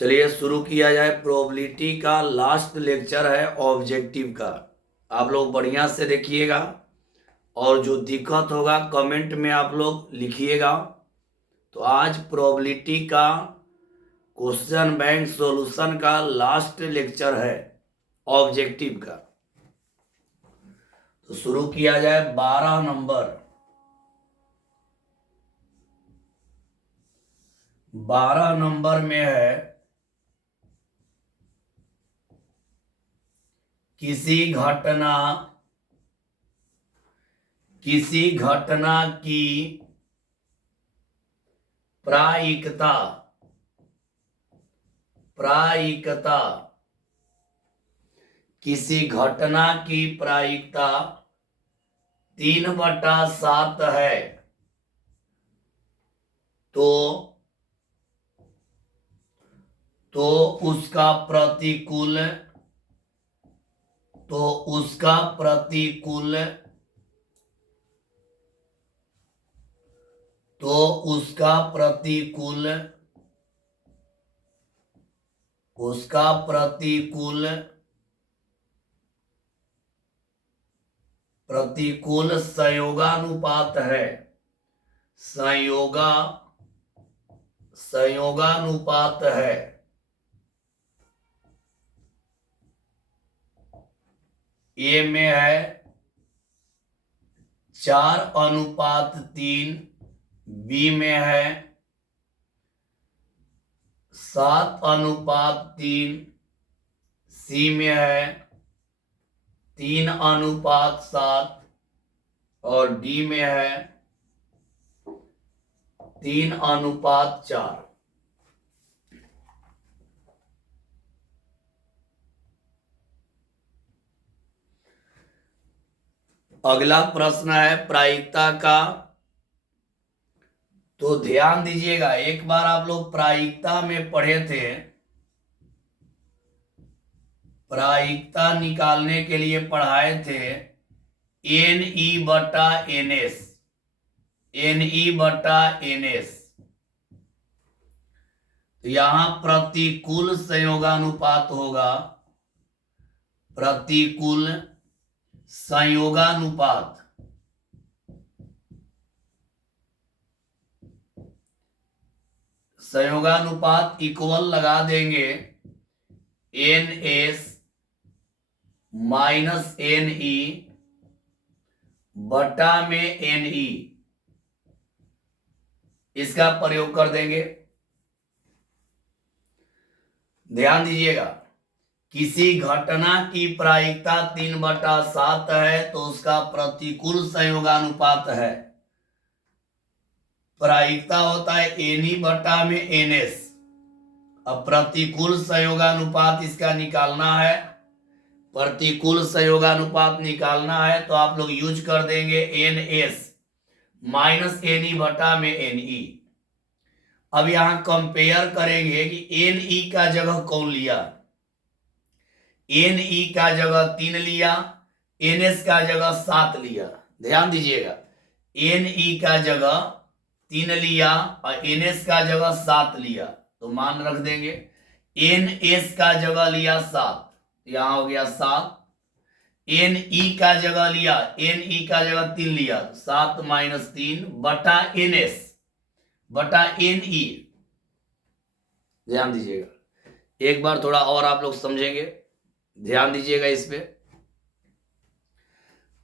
चलिए शुरू किया जाए। प्रोबेबिलिटी का लास्ट लेक्चर है ऑब्जेक्टिव का। आप लोग बढ़िया से देखिएगा और जो दिक्कत होगा कमेंट में आप लोग लिखिएगा। तो आज प्रोबेबिलिटी का क्वेश्चन बैंक सॉल्यूशन का लास्ट लेक्चर है ऑब्जेक्टिव का। तो शुरू किया जाए। 12 नंबर में है किसी घटना की प्रायिकता किसी घटना की प्रायिकता 3/7 है। तो उसका प्रतिकूल संयोगानुपात है। संयोगानुपात है। ए में है 4:3, बी में है 7:3, सी में है 3:7 और डी में है 3:4। अगला प्रश्न है प्रायिकता का। तो ध्यान दीजिएगा, एक बार आप लोग प्रायिकता में पढ़े थे। प्रायिकता निकालने के लिए पढ़ाए थे NE/NS। तो यहां प्रतिकूल संयोगानुपात होगा। प्रतिकूल संयोगानुपात इक्वल लगा देंगे NS माइनस NE बटा में NE। इसका प्रयोग कर देंगे। ध्यान दीजिएगा, किसी घटना की प्रायिकता 3/7 है तो उसका प्रतिकूल संयोगानुपात है। प्रायिकता होता है NE बटा में NS। अब प्रतिकूल संयोगानुपात इसका निकालना है। प्रतिकूल संयोगानुपात निकालना है तो आप लोग यूज कर देंगे NS माइनस NE बटा में NE। अब यहां कंपेयर करेंगे कि NE का जगह कौन लिया। NE का जगह 3 लिया, NS का जगह 7 लिया। ध्यान दीजिएगा, NE का जगह 3 लिया और NS का जगह 7 लिया तो मान रख देंगे। NS का जगह लिया 7, यहां हो गया 7। NE का जगह लिया, NE का जगह 3 लिया, 7 माइनस 3 बटा NS बटा NE। ध्यान दीजिएगा, एक बार थोड़ा और आप लोग समझेंगे, ध्यान दीजिएगा इस पे।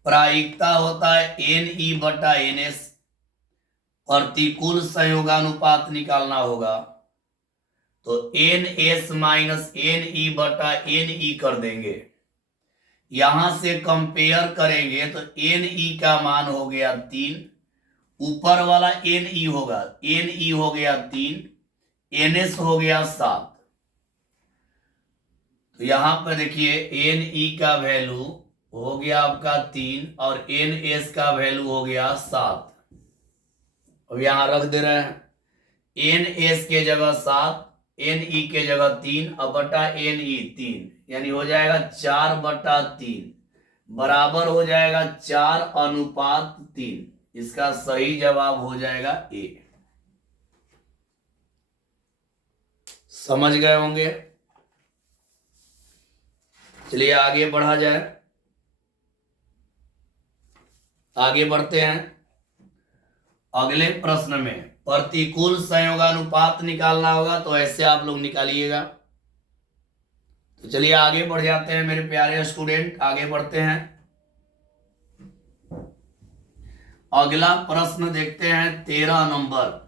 प्रायिकता होता है NE बटा NS। प्रतिकूल संयोगानुपात निकालना होगा तो NS माइनस NE बटा NE कर देंगे। यहां से कंपेयर करेंगे तो NE का मान हो गया 3, ऊपर वाला NE होगा, NE हो गया 3, NS हो गया 7। तो यहां पर देखिए NE का वैल्यू हो गया आपका 3 और NS का वैल्यू हो गया 7। अब यहां रख दे रहे हैं NS के जगह 7, NE के जगह 3 और बटा NE 3, यानी हो जाएगा 4/3 बराबर हो जाएगा 4:3। इसका सही जवाब हो जाएगा A। समझ गए होंगे। चलिए आगे बढ़ा जाए, आगे बढ़ते हैं अगले प्रश्न में। प्रतिकूल संयोगानुपात निकालना होगा, तो ऐसे आप लोग निकालिएगा। तो चलिए आगे बढ़ जाते हैं मेरे प्यारे स्टूडेंट, आगे बढ़ते हैं। अगला प्रश्न देखते हैं 13 नंबर।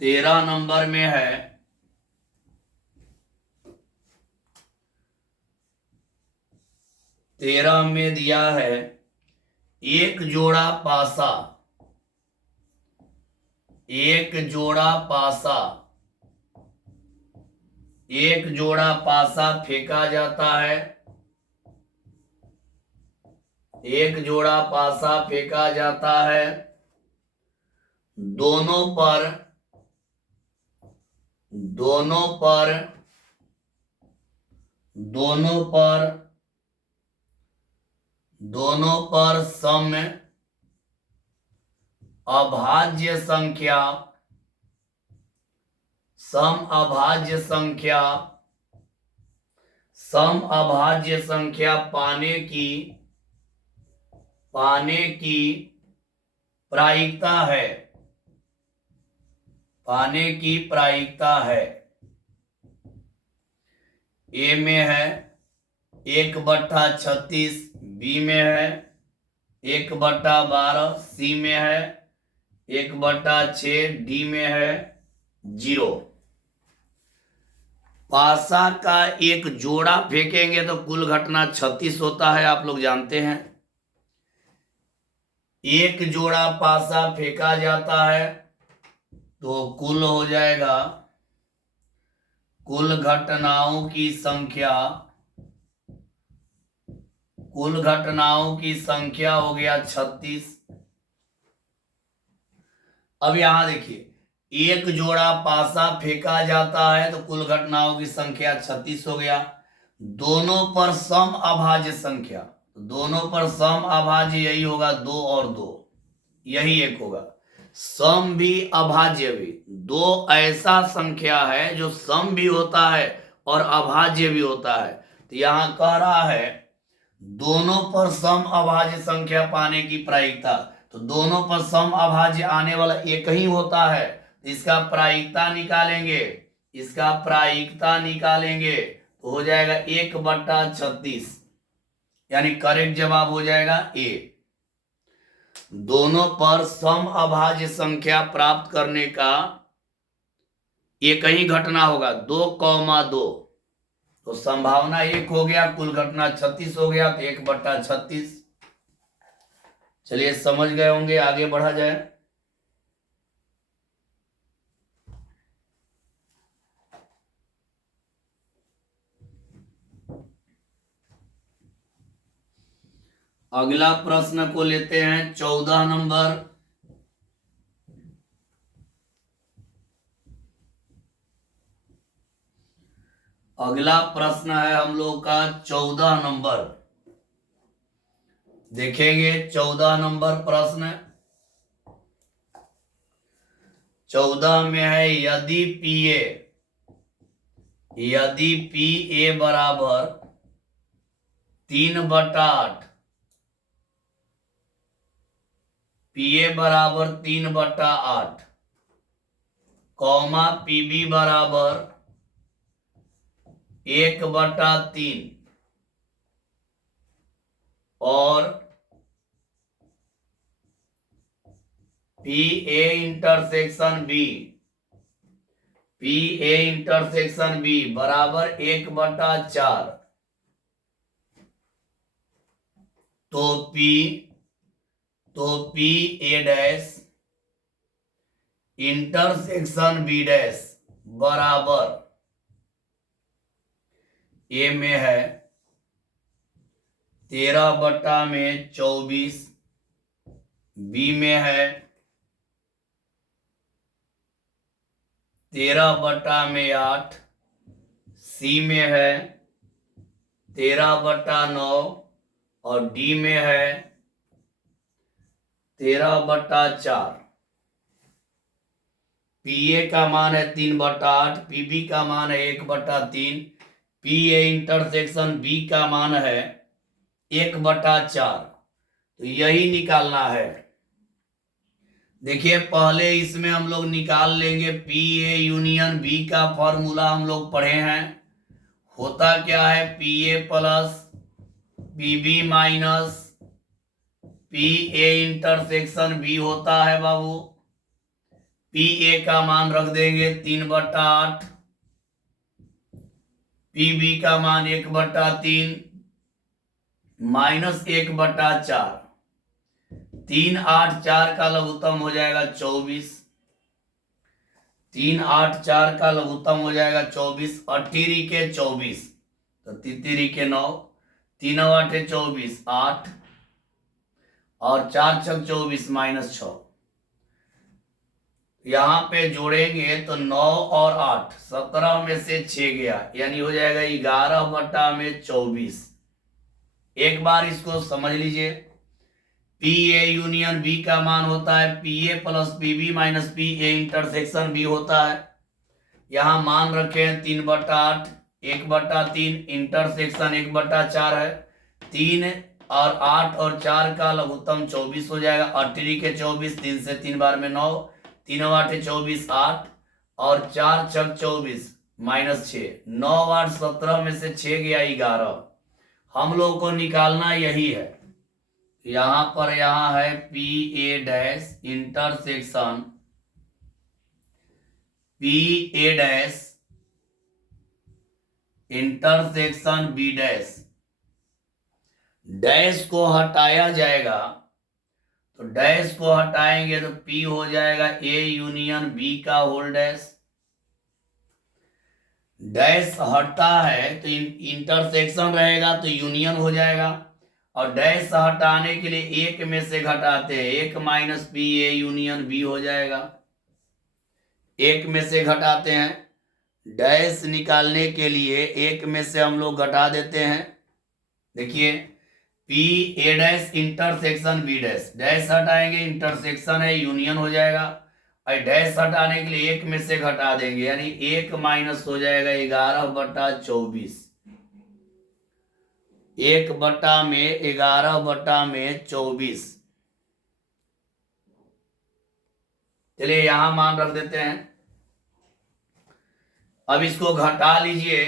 13 नंबर में है 13 में दिया है एक जोड़ा पासा, एक जोड़ा पासा, एक जोड़ा पासा फेंका जाता है, एक जोड़ा पासा फेंका जाता है, दोनों पर दोनों पर दोनों पर दोनों पर सम अभाज्य संख्या, सम अभाज्य संख्या, सम अभाज्य संख्या पाने की प्रायिकता है, पाने की प्रायिकता है। ए में है 1/36, बी में है 1/12, सी में है 1/6, डी में है 0। पासा का एक जोड़ा फेंकेंगे तो कुल घटना 36 होता है, आप लोग जानते हैं। एक जोड़ा पासा फेंका जाता है तो कुल हो जाएगा, कुल घटनाओं की संख्या, कुल घटनाओं की संख्या हो गया 36। अब यहां देखिए, एक जोड़ा पासा फेंका जाता है तो कुल घटनाओं की संख्या 36 हो गया। दोनों पर सम अभाज्य संख्या, तो दोनों पर सम अभाज्य यही होगा 2 और 2, यही एक होगा। सम भी अभाज्य भी, दो ऐसा संख्या है जो सम भी होता है और अभाज्य भी होता है। तो यहां कह रहा है दोनों पर सम अभाज्य संख्या पाने की प्रायिकता, तो दोनों पर सम अभाज्य आने वाला एक ही होता है, इसका प्रायिकता निकालेंगे, इसका प्रायिकता निकालेंगे तो हो जाएगा 1/36, यानी करेक्ट जवाब हो जाएगा ए। दोनों पर सम अभाज्य संख्या प्राप्त करने का एक ही घटना होगा 2,2, तो संभावना 1 हो गया, कुल घटना 36 हो गया, तो 1/36। चलिए समझ गए होंगे, आगे बढ़ा जाए। अगला प्रश्न को लेते हैं 14 नंबर। अगला प्रश्न है हम लोग का 14 नंबर, देखेंगे 14 नंबर प्रश्न। 14 में है यदि पी ए बराबर 3/8, पी ए बराबर 3/8, कौमा पी बी बराबर 1/3 और पी ए इंटरसेक्शन बी बराबर 1/4, तो P A dash intersection B dash बराबर, ए में है 13/24, बी में है 13/8, सी में है 13/9 और डी में है 13/4। PA का मान है 3/8, PB का मान है 1/3, PA इंटरसेक्शन B का मान है 1/4। तो यही निकालना है। देखिए पहले इसमें हम लोग निकाल लेंगे PA यूनियन B का फॉर्मूला हम लोग पढ़े हैं। होता क्या है, PA plus PB minus PA intersection B होता है बाबू। PA का मान रख देंगे 3/8, PB का मान 1/3 माइनस 1/4। 3 8 4 का लघुत्तम हो जाएगा 24। 3 8 4 का लघुत्तम हो जाएगा 24। 18 के 24 तो 3 के 9, 3 8 24 8 और 4 6 24 -6। यहां पे जोड़ेंगे तो 9 और 8 17 में से 6 गया, यानी हो जाएगा 11/24। एक बार इसको समझ लीजिए। PA यूनियन B का मान होता है PA plus PB minus PA intersection B होता है। यहां मान रखे हैं 3/8, 1/3, इंटरसेक्शन 1/4 है। 3 और 8 और 4 का लघुत्तम 24 हो जाएगा। 18 के 24, 3 से 3 बार में 9, 3 8 24 8 और 4 6 24 -6। 9 8 17 में से 6 गया 11। हम लोग को निकालना यही है। यहां पर यहां है PA dash intersection PA dash intersection B dash. Dash को हटाया जाएगा तो डैश को हटाएंगे तो P हो जाएगा A यूनियन B का होल डैश। डैश हटता है तो इंटरसेक्शन रहेगा तो यूनियन हो जाएगा। और डैश हटाने के लिए एक में से घटाते हैं, 1 माइनस PA यूनियन B हो जाएगा। एक में से घटाते हैं। डैश निकालने के लिए एक में से हम लोग घटा देते हैं। देखिए PA dash intersection B dash, dash हटाएंगे इंटरसेक्शन है यूनियन हो जाएगा। और डैश हटाने के लिए एक में से घटा देंगे, यानी 1 माइनस हो जाएगा 11/24। 11/24। चलिए यहां मान रख देते हैं। अब इसको घटा लीजिए,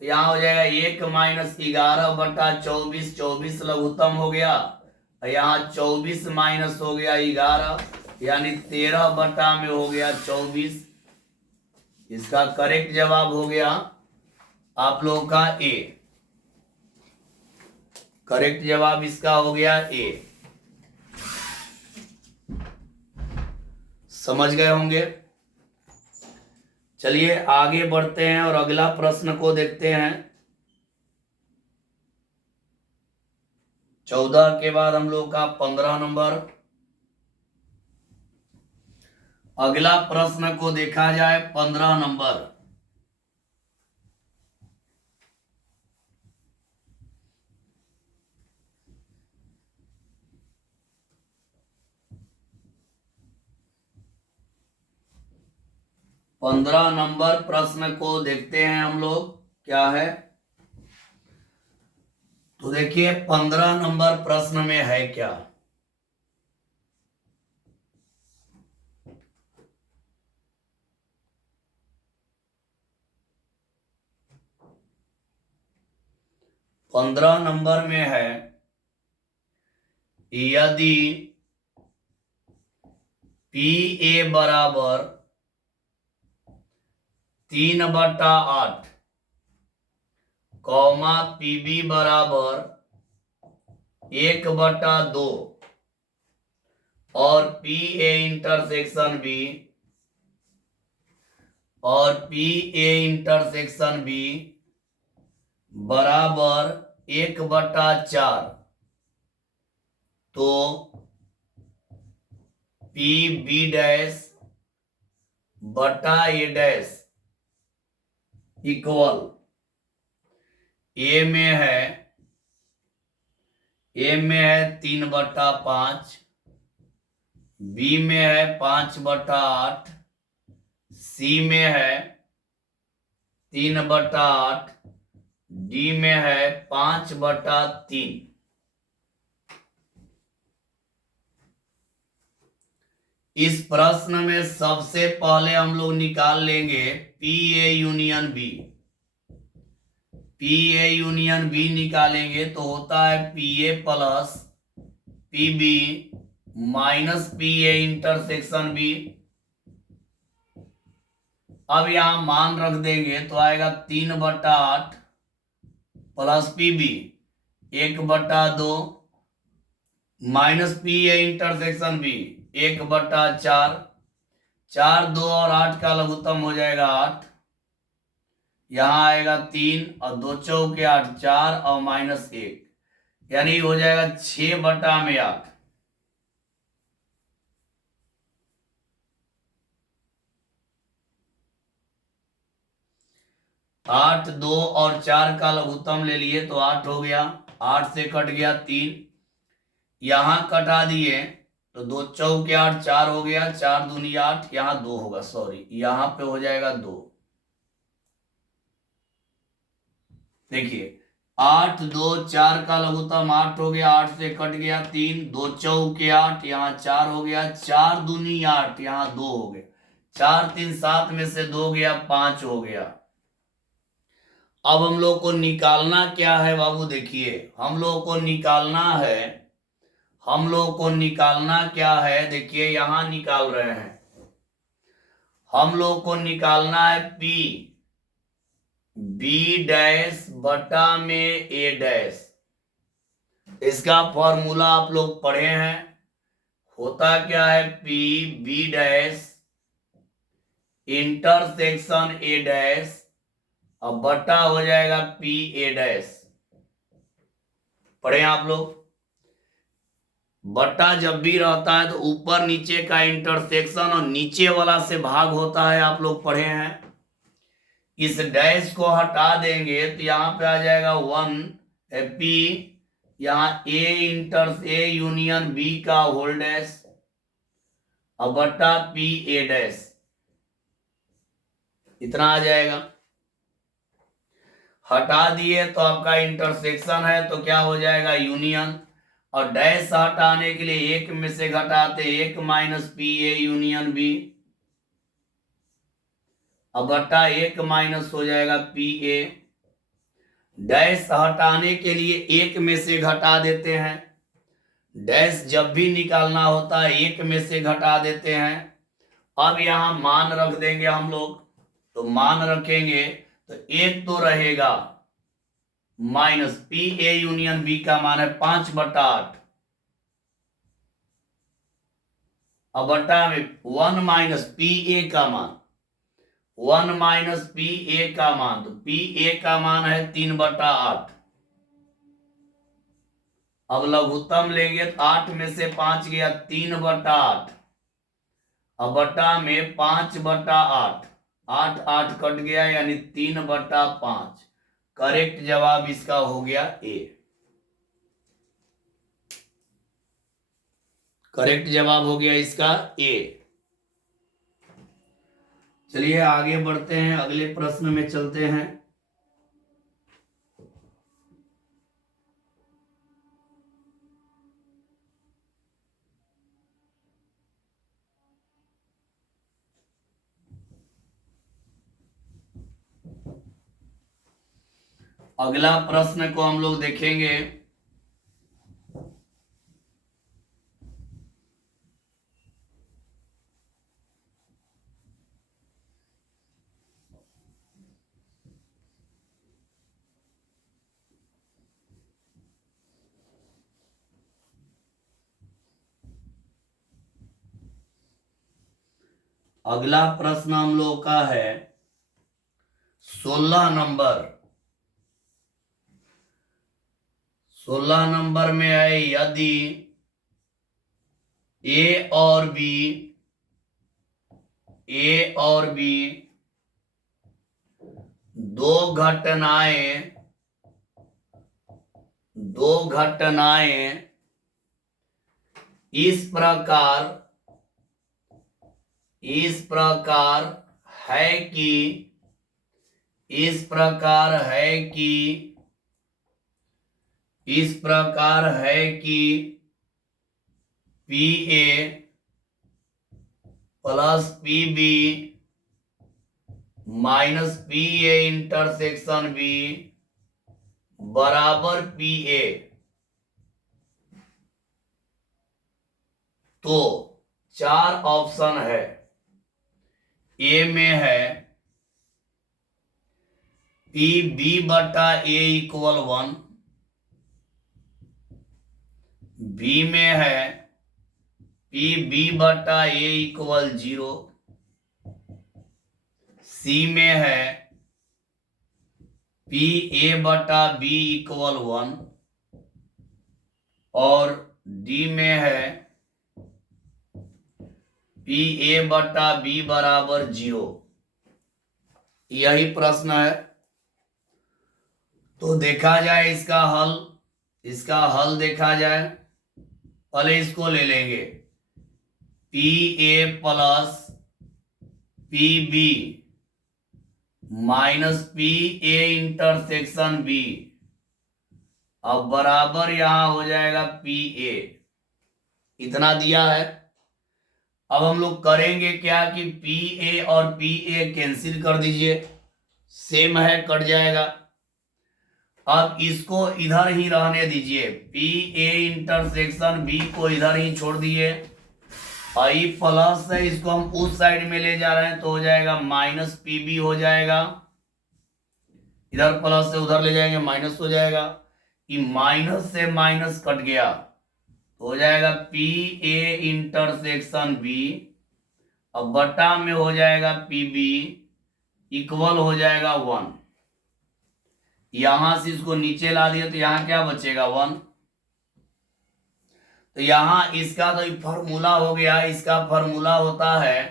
यहां हो जाएगा 1 माइनस 11/24। 24 लघुत्तम हो गया, यहाँ 24 माइनस हो गया 11, यानी 13 में हो गया 24। इसका करेक्ट जवाब हो गया आप लोगों का A। करेक्ट जवाब इसका हो गया A। समझ गए होंगे। चलिए आगे बढ़ते हैं और अगला प्रश्न को देखते हैं। 14 के बाद हम लोग का 15 नंबर। अगला प्रश्न को देखा जाए 15 नंबर। पंद्रह नंबर प्रश्न को देखते हैं हम लोग क्या है। तो देखिए 15 नंबर प्रश्न में है क्या। पंद्रह नंबर में है, यदि PA बराबर 3/8 कौमा PB बराबर 1/2 और PA इंटरसेक्शन B बराबर 1/4, तो PB डैश बटा A डैश इक्वल A में है 3/5 बी में है 5/8, सी में है 3/8, डी में है 5/3। इस प्रश्न में सबसे पहले हम लोग निकाल लेंगे P A union B. P A union B निकालेंगे तो होता है P A plus P B minus P A intersection B. अब यहां मान रख देंगे तो आएगा 3/8 plus P B 1/2 minus P A intersection B 1/4। 4, 2 और 8 का लघुत्तम हो जाएगा 8। यहां आएगा 3 और 2 चौके 8, 4 और -1, यानी हो जाएगा 6/8। 8, 2 और 4 का लघुत्तम ले लिए तो 8 हो गया। 8 से कट गया 3, यहां कटा दिए तो 2 चौके 8, 4 हो गया। 4 दूनी 8, यहां 2 होगा, सॉरी यहां पे हो जाएगा 2। देखिए 8, 2, 4 का लघुत्तम 8 हो गया। 8 से कट गया 3, 2 चौके 8, यहाँ 4 हो गया। 4 दूनी 8, यहाँ 2 हो गया। 4, 3, 7 में से 2 गया, 5 हो गया। अब हम लोग को निकालना क्या है बाबू? देखिए हम लोग को निकालना है, हम लोग को निकालना क्या है? देखिए यहां निकाल रहे हैं। हम लोग को निकालना है P B डैश बटा में A डैश। इसका फॉर्मूला आप लोग पढ़े हैं। होता क्या है? P B dash intersection A dash अब बटा हो जाएगा P A डैश। पढ़े आप लोग? बटा जब भी रहता है तो ऊपर नीचे का इंटरसेक्शन और नीचे वाला से भाग होता है, आप लोग पढ़े हैं। इस डैश को हटा देंगे तो यहां पे आ जाएगा 1 P, यहां A यूनियन B का होल डैश और बटा P A डैश, इतना आ जाएगा। हटा दिए तो आपका इंटरसेक्शन है तो क्या हो जाएगा? यूनियन। और डैश हटाने के लिए एक में से घटाते 1 minus P A union B, अब बटा 1 माइनस हो जाएगा पी ए। डैश हटाने के लिए एक में से घटा देते हैं। डैश जब भी निकालना होता है एक में से घटा देते हैं। अब यहां मान रख देंगे हम लोग, तो मान रखेंगे तो एक तो रहेगा minus P A union B का मान है 5/8, अब बटा में 1 माइनस पी ए का मान, 1 माइनस पी ए का मान, तो पी ए का मान है 3/8। अब लघुत्तम लेंगे तो 8 में से 5 गया, 3/8 अब बटा में 5/8, 8 8 कट गया यानी 3/5। करेक्ट जवाब इसका हो गया ए। करेक्ट जवाब हो गया इसका ए। चलिए आगे बढ़ते हैं, अगले प्रश्न में चलते हैं। अगला प्रश्न को हम लोग देखेंगे। अगला प्रश्न हम लोग का है 16 नंबर। 16 नंबर में है यदि ए और बी दो घटनाएं इस प्रकार इस प्रकार है कि इस प्रकार है कि इस प्रकार है कि P A plus P B minus P A intersection B बराबर पी ए। तो 4 ऑप्शन है। ए में है पी बी बटा ए इक्वल 1, बी में है पी बी बटा ए इक्वल 0, सी में है पी ए बटा बी इक्वल 1 और डी में है पी ए बटा बी बराबर 0। यही प्रश्न है। तो देखा जाए इसका हल देखा जाए। पहले इसको ले लेंगे P A plus P B minus P A intersection B, अब बराबर यहां हो जाएगा पी ए। इतना दिया है। अब हम लोग करेंगे क्या कि पी ए और पी ए कैंसिल कर दीजिए, सेम है, कट जाएगा। अब इसको इधर ही रहने दीजिए, पी ए इंटरसेक्शन बी को इधर ही छोड़ दिए। आई प्लस है, इसको हम उस साइड में ले जा रहे हैं तो हो जाएगा माइनस पी बी हो जाएगा। इधर प्लस से उधर ले जाएंगे माइनस हो जाएगा। ये माइनस से माइनस कट गया तो हो जाएगा पी ए इंटरसेक्शन बी, अब बटा में हो जाएगा पी बी इक्वल हो जाएगा 1। यहां से इसको नीचे ला दिया तो यहां क्या बचेगा 1। तो यहां इसका तो फॉर्मूला हो गया। इसका फॉर्मूला होता है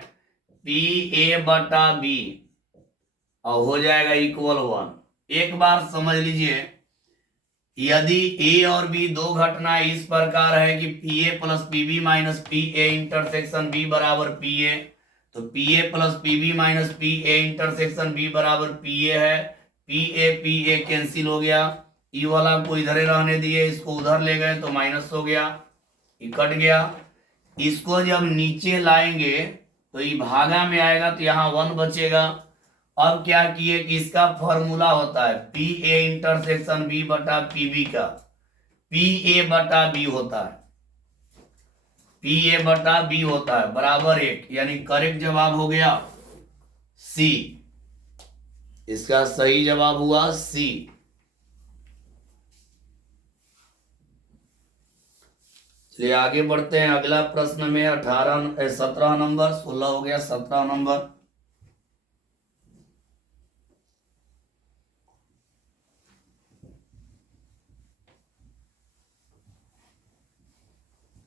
पी ए बटा बी और हो जाएगा इक्वल 1। एक बार समझ लीजिए, यदि ए और बी दो घटनाएं इस प्रकार है कि P A plus P B minus P A intersection B बराबर पी ए, तो P A plus P B minus P A intersection B बराबर पी ए है। पी ए कैंसिल हो गया। ई वाला को इधर रहने दिए, इसको उधर ले गए तो माइनस हो गया, ये कट गया। इसको जब नीचे लाएंगे तो ये भागा में आएगा तो यहाँ 1 बचेगा। अब क्या किए कि इसका फॉर्मूला होता है पी ए इंटरसेक्शन बी बटा पी बी का पी ए बटा बी होता है, पी ए बटा बी होता है बराबर 1, यानी करेक्ट जवाब हो गया सी। इसका सही जवाब हुआ सी। चलिए आगे बढ़ते हैं। अगला प्रश्न में 17 नंबर, 16 हो गया, 17 नंबर।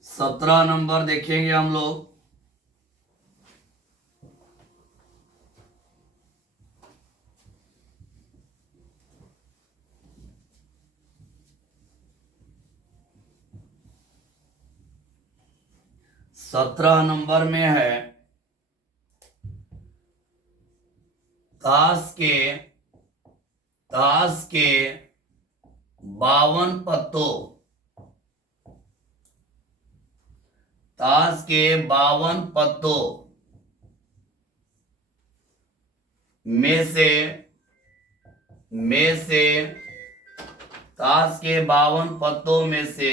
सत्रह नंबर देखेंगे हम लोग। सत्रह नंबर में है ताश के 52 पत्तों, ताश के 52 पत्तों में से ताश के 52 पत्तों में से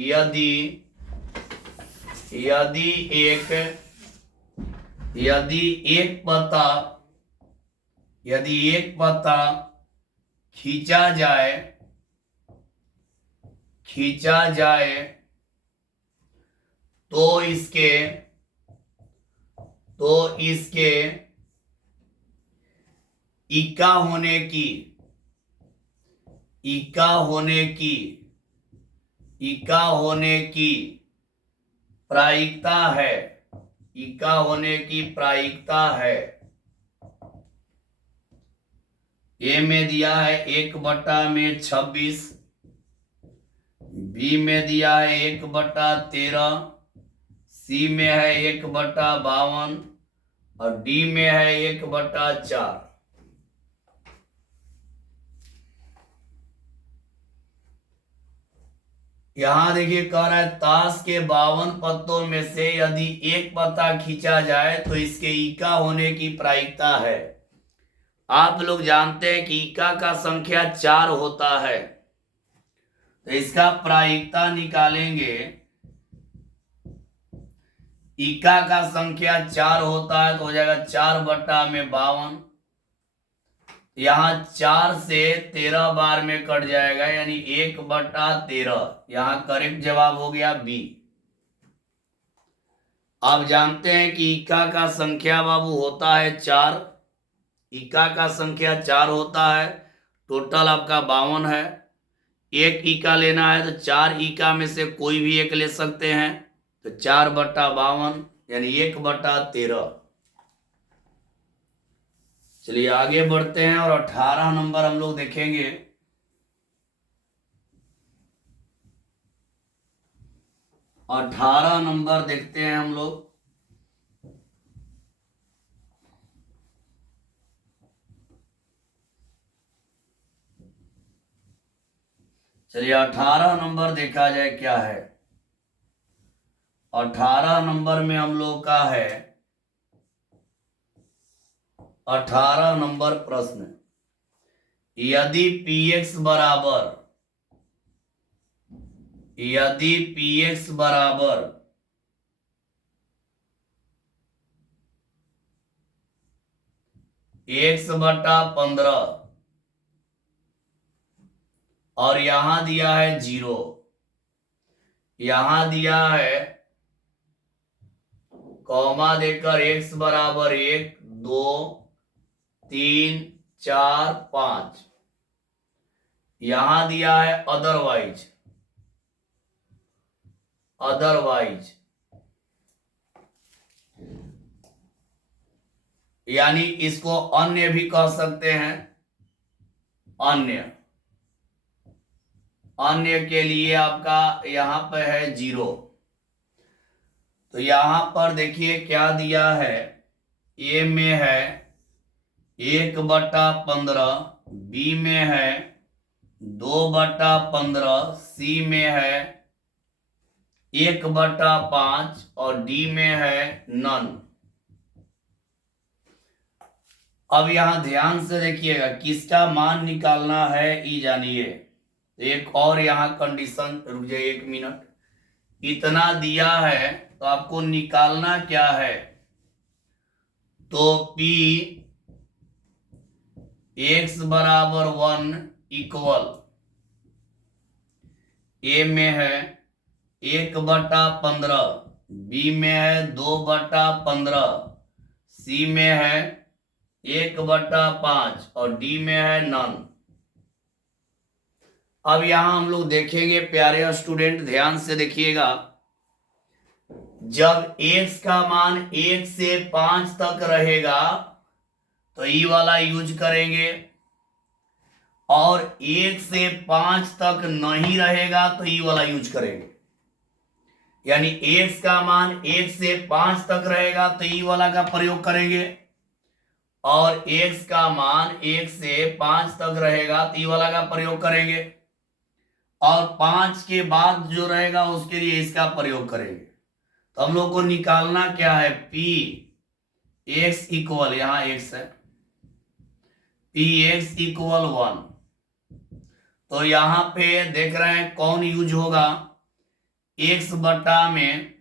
यदि एक पत्ता खींचा जाए तो इसके इक्का होने की प्रायिकता है, इक्का होने की प्रायिकता है। ए में दिया है 1/26, बी में दिया है 1/13, सी में है 1/52 और डी में है 1/4। यहां देखिए कह रहा है ताश के 52 पत्तों में से यदि एक पत्ता खींचा जाए तो इसके इका होने की प्रायिकता है। आप लोग जानते हैं कि इका का संख्या 4 होता है, तो इसका प्रायिकता निकालेंगे। इका का संख्या 4 होता है तो हो जाएगा 4/52। यहाँ 4 से 13 बार में कट जाएगा, यानी 1/13। यहाँ करेक्ट जवाब हो गया बी। आप जानते हैं कि इका का संख्या बाबू होता है 4। इका का संख्या 4 होता है, टोटल आपका 52 है। एक इका लेना है तो 4 इका में से कोई भी एक ले सकते हैं, तो 4/52 यानी 1/13। चलिए आगे बढ़ते हैं और 18 नंबर हम लोग देखेंगे। 18 नंबर देखते हैं हम लोग। चलिए 18 नंबर देखा जाए क्या है। 18 नंबर में हम लोग का है 18 नंबर प्रश्न, यदि px बराबर 1/15 और यहां दिया है 0, यहां दिया है कॉमा देकर x बराबर 1, 2, 3, 4, 5, यहां दिया है अदरवाइज। यानी इसको अन्य भी कह सकते हैं। अन्य के लिए आपका यहां पर है 0। तो यहां पर देखिए क्या दिया है, ए में है 1/15, बी में है 2/15, सी में है 1/5 और डी में है नन। अब यहां ध्यान से देखिएगा किसका मान निकालना है ई जानिए। एक और यहां कंडीशन, रुक जाइए 1 मिनट। इतना दिया है तो आपको निकालना क्या है, तो P x बराबर 1 इक्वल ए में है 1/15, बी में है 2/15, सी में है 1/5 और डी में है नन। अब यहां हम लोग देखेंगे प्यारे स्टूडेंट, ध्यान से देखिएगा। जब x का मान 1 से 5 तक रहेगा तो ई वाला यूज करेंगे, और 1 से 5 तक नहीं रहेगा तो ई वाला यूज करेंगे। यानी x का मान 1 से 5 तक रहेगा तो ई वाला का प्रयोग करेंगे, और x का मान 1 से 5 तक रहेगा तो ई वाला का प्रयोग करेंगे, और 5 के बाद जो रहेगा उसके लिए इसका प्रयोग करेंगे। तो हम लोग को निकालना क्या है, P x इक्वल, यहां x है, P x इक्वल 1। तो यहां पे देख रहे हैं कौन यूज होगा, x बटा में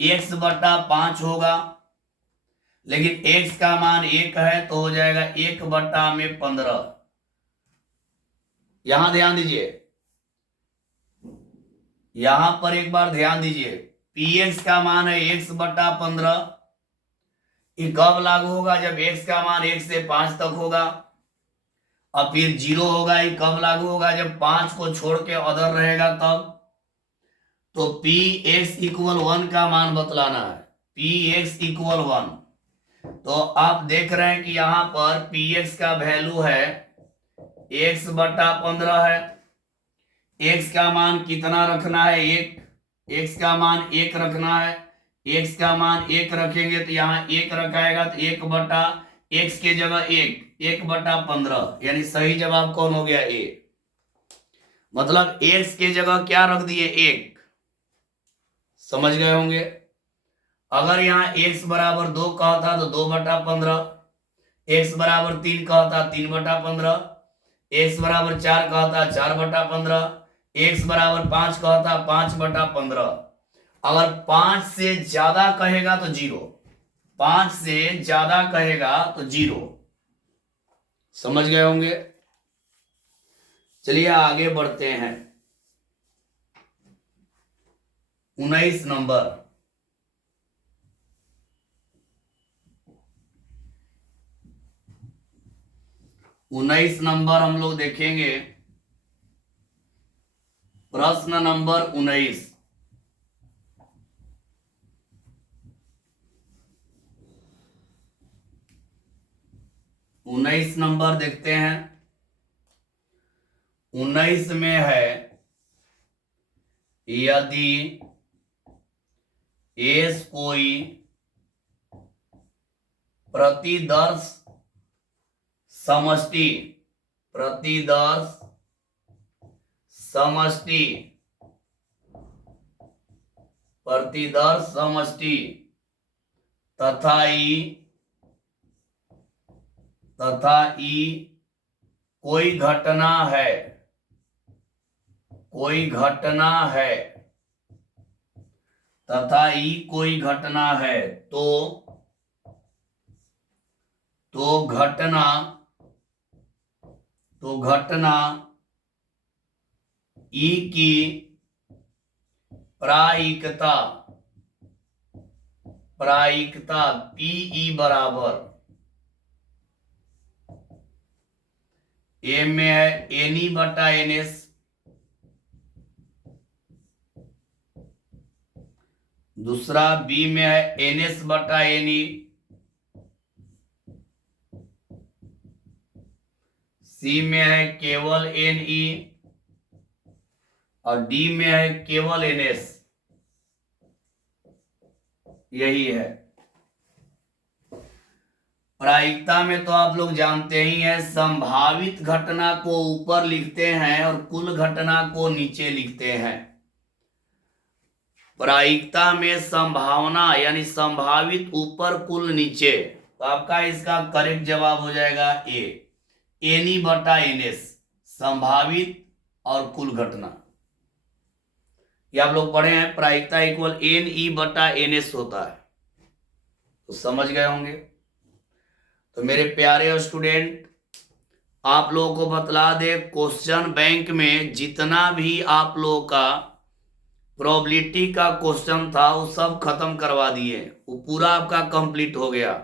x/5 होगा, लेकिन x का मान 1 है तो हो जाएगा 1/15। यहां ध्यान दीजिए, यहां पर एक बार ध्यान दीजिए, px का मान है 1/15। ये कब लागू होगा, जब x का मान 1 से 5 तक होगा, और फिर 0 होगा। ये कब लागू होगा, जब 5 को छोड़ के अदर रहेगा तब। तो px इक्वल 1 का मान बतलाना है, px इक्वल 1। तो आप देख रहे हैं कि यहां पर px का वैल्यू है 1/15 है। x का मान कितना रखना है, 1, x का मान 1 रखना है। x का मान 1 रखेंगे तो यहाँ 1 रखाएगा तो 1 बटा x के जगह 1 बटा 15, यानी सही जवाब कौन हो गया? ए। मतलब x के जगह क्या रख दिए? 1। समझ गए होंगे। अगर यहाँ x बराबर 2 कहता तो 2 बटा 15, x बराबर 3 कहता 3 बटा 15, x बराबर 4 कहता 4 बटा 15, x बराबर 5 कहता 5 बटा 15। अगर 5 से ज्यादा कहेगा तो 0, 5 से ज्यादा कहेगा तो 0। समझ गए होंगे। चलिए आगे बढ़ते हैं। 19 नंबर। 19 नंबर हम लोग देखेंगे। प्रश्न नंबर 19। उन्नीस नंबर देखते हैं। 19 में है, यदि एस कोई प्रतिदर्श समष्टि तथा ई कोई घटना है तो घटना ई की प्रायिकता पीई बराबर, ए में है एनी बटा एनएस, दूसरा बी में है एनएस बटा एनी, सी में है केवल एन ई, और डी में है केवल एनएस। यही है प्रायिकता में। तो आप लोग जानते ही हैं, संभावित घटना को ऊपर लिखते हैं और कुल घटना को नीचे लिखते हैं। प्रायिकता में संभावना यानी संभावित ऊपर कुल नीचे, तो आपका इसका करेक्ट जवाब हो जाएगा ए, एनी बटा एनएस, संभावित और कुल घटना। ये आप लोग पढ़े हैं, प्रायिकता इक्वल एन ई बटा एनएस होता है, तो समझ गए होंगे। तो मेरे प्यारे स्टूडेंट, आप लोगों को बतला दे, क्वेश्चन बैंक में जितना भी आप लोगों का प्रोबेबिलिटी का क्वेश्चन था वो सब खत्म करवा दिए, वो पूरा आपका कंप्लीट हो गया।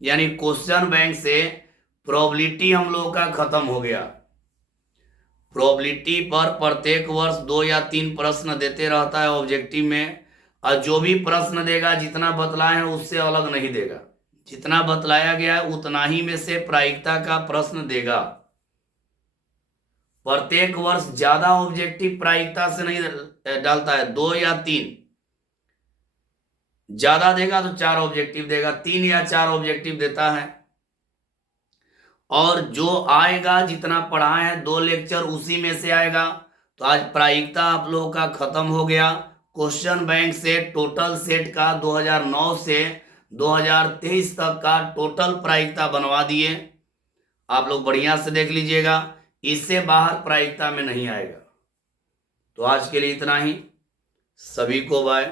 यानी क्वेश्चन बैंक से प्रोबेबिलिटी हम लोगों का खत्म हो गया। प्रोबेबिलिटी पर प्रत्येक वर्ष 2 या 3 प्रश्न देते रहता है ऑब्जेक्टिव में, और जो भी प्रश्न देगा जितना बतलाए हैं उससे अलग नहीं देगा, जितना बतलाया गया है उतना ही में से प्रायिकता का प्रश्न देगा। प्रत्येक वर्ष ज्यादा ऑब्जेक्टिव प्रायिकता से नहीं डालता है, 2 या 3, ज्यादा देगा तो 4 ऑब्जेक्टिव देगा, 3 या 4 ऑब्जेक्टिव देता है। और जो आएगा जितना पढ़ाए हैं 2 लेक्चर उसी में से आएगा। तो आज प्रायिकता आप लोगों का खत्म हो गया। क्वेश्चन बैंक से टोटल सेट का 2009 से 2023 तक का टोटल प्रायिकता बनवा दिए। आप लोग बढ़िया से देख लीजिएगा, इससे बाहर प्रायिकता में नहीं आएगा। तो आज के लिए इतना ही, सभी को बाय।